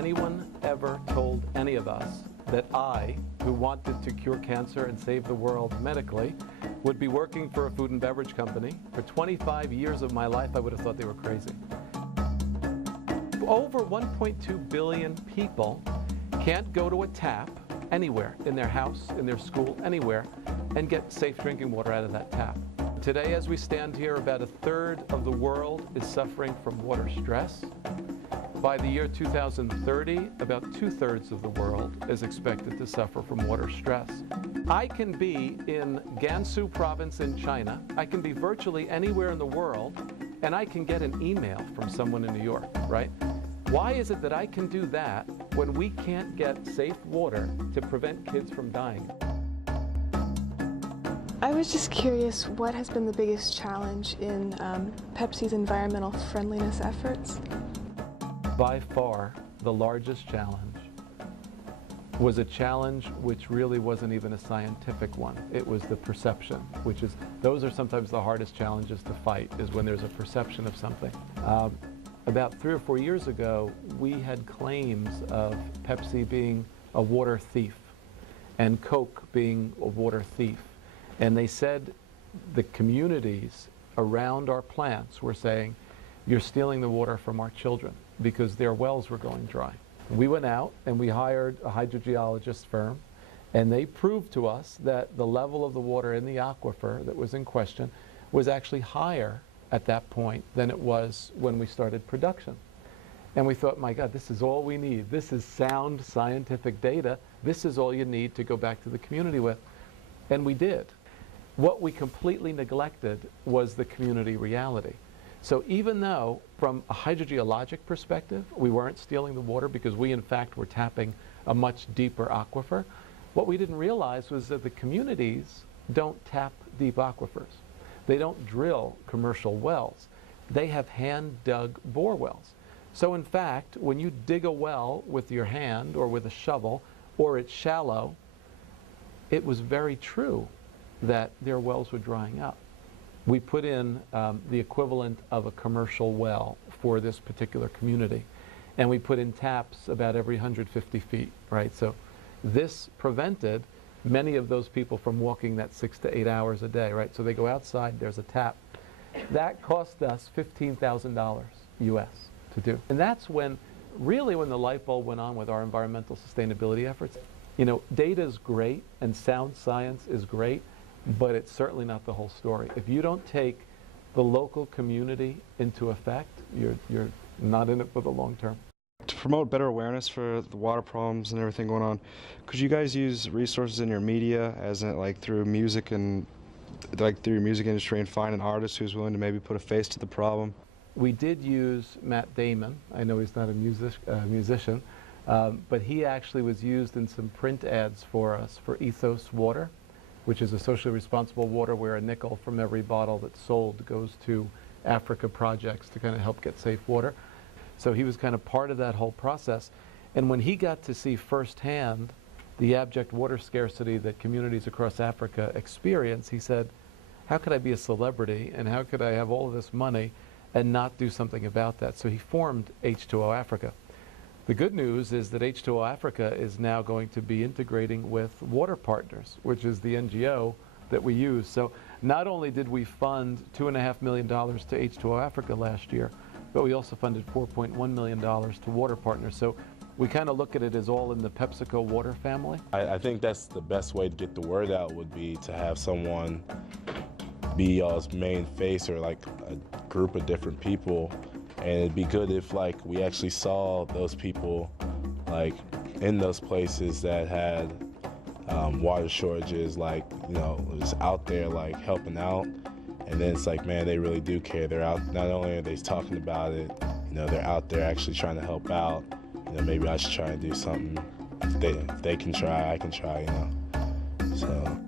anyone ever told any of us that I, who wanted to cure cancer and save the world medically, would be working for a food and beverage company for 25 years of my life, I would have thought they were crazy. Over 1.2 billion people can't go to a tap anywhere, in their house, in their school, anywhere, and get safe drinking water out of that tap. Today, as we stand here, about a third of the world is suffering from water stress. By the year 2030, about 2/3 of the world is expected to suffer from water stress. I can be in Gansu province in China, I can be virtually anywhere in the world, and I can get an email from someone in New York, right? Why is it that I can do that when we can't get safe water to prevent kids from dying? I was just curious, what has been the biggest challenge in Pepsi's environmental friendliness efforts? By far, the largest challenge was a challenge which really wasn't even a scientific one. It was the perception, which is, those are sometimes the hardest challenges to fight, is when there's a perception of something. About 3 or 4 years ago, we had claims of Pepsi being a water thief and Coke being a water thief. And they said the communities around our plants were saying, you're stealing the water from our children, because their wells were going dry. We went out and we hired a hydrogeologist firm, and they proved to us that the level of the water in the aquifer that was in question was actually higher at that point than it was when we started production. And we thought, my God, this is all we need. This is sound scientific data. This is all you need to go back to the community with. And we did. What we completely neglected was the community reality. So even though, from a hydrogeologic perspective, we weren't stealing the water because we, in fact, were tapping a much deeper aquifer, what we didn't realize was that the communities don't tap deep aquifers. They don't drill commercial wells. They have hand-dug bore wells. So in fact, when you dig a well with your hand or with a shovel, or it's shallow, it was very true that their wells were drying up. We put in the equivalent of a commercial well for this particular community, and we put in taps about every 150 feet, right? So this prevented many of those people from walking that 6 to 8 hours a day, right? So they go outside, there's a tap. That cost us $15,000 US to do. And that's when, really when the light bulb went on with our environmental sustainability efforts. You know, data is great and sound science is great, but it's certainly not the whole story. If you don't take the local community into effect, you're not in it for the long term. To promote better awareness for the water problems and everything going on, could you guys use resources in your media, as in like through music and like through your music industry, and find an artist who's willing to maybe put a face to the problem? We did use Matt Damon. I know he's not a musician, but he actually was used in some print ads for us for Ethos Water, which is a socially responsible water where a nickel from every bottle that's sold goes to Africa projects to kind of help get safe water. So he was kind of part of that whole process. And when he got to see firsthand the abject water scarcity that communities across Africa experience, he said, how could I be a celebrity and how could I have all of this money and not do something about that? So he formed H2O Africa. The good news is that H2O Africa is now going to be integrating with Water Partners, which is the NGO that we use. So not only did we fund $2.5 million to H2O Africa last year, but we also funded $4.1 million to Water Partners. So we kind of look at it as all in the PepsiCo water family. I think that's the best way to get the word out, would be to have someone be y'all's main face, or like a group of different people. And it'd be good if like we actually saw those people like in those places that had water shortages, like, you know, just out there like helping out. And then it's like, man, they really do care. They're out, not only are they talking about it, you know, they're out there actually trying to help out. You know, maybe I should try and do something. If they can try, I can try, you know. So.